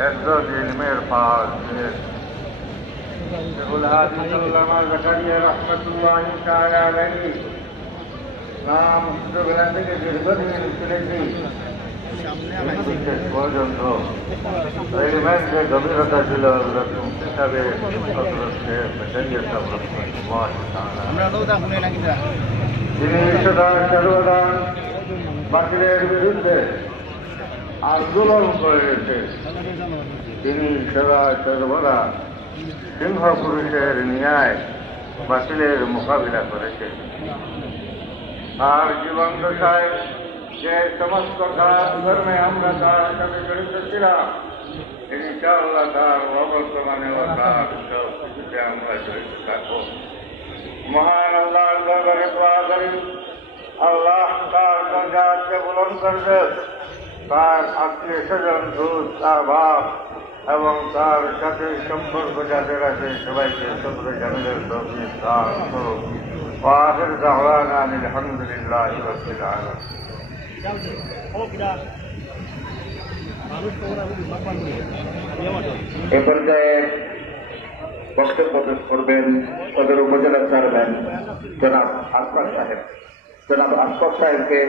একজন ইলমের তাআলা আলাইহি নাম থেকে দীর্ঘদিন শেষ তিনি সদা সর্বদা বাতিলের বিরুদ্ধে আন্দোলন করে গেছে তিনি সদা সর্বদা সিংহ পুরুষের ন্যায় বাতিলের মোকাবিলা করেছে আর জীবন দশায় যে সমস্ত কাজ ধর্মে আমরা তার সাথে জড়িত ছিলাম ইনশাআল্লাহ তার অবর্তমানে ও তার সব কিছুতে আমরা জড়িত থাকবো মহান আল্লাহর দরবারে দোয়া করি আল্লাহ তার দরজাকে বুলন্দ করবে তার আত্মীয় স্বজন দূত তার বাপ এবং তার সাথে সম্পর্ক যাদের আছে সবাইকে সবরে জামিলের তৌফিক দান করুন وآخر دعوانا أن الحمد لله رب العالمين এ পর্যায়ে বক্তব্য পেশ করবেন সদর উপজেলা চেয়ারম্যান জনাব আশফাক সাহেব। জনাব আশফাক সাহেবকে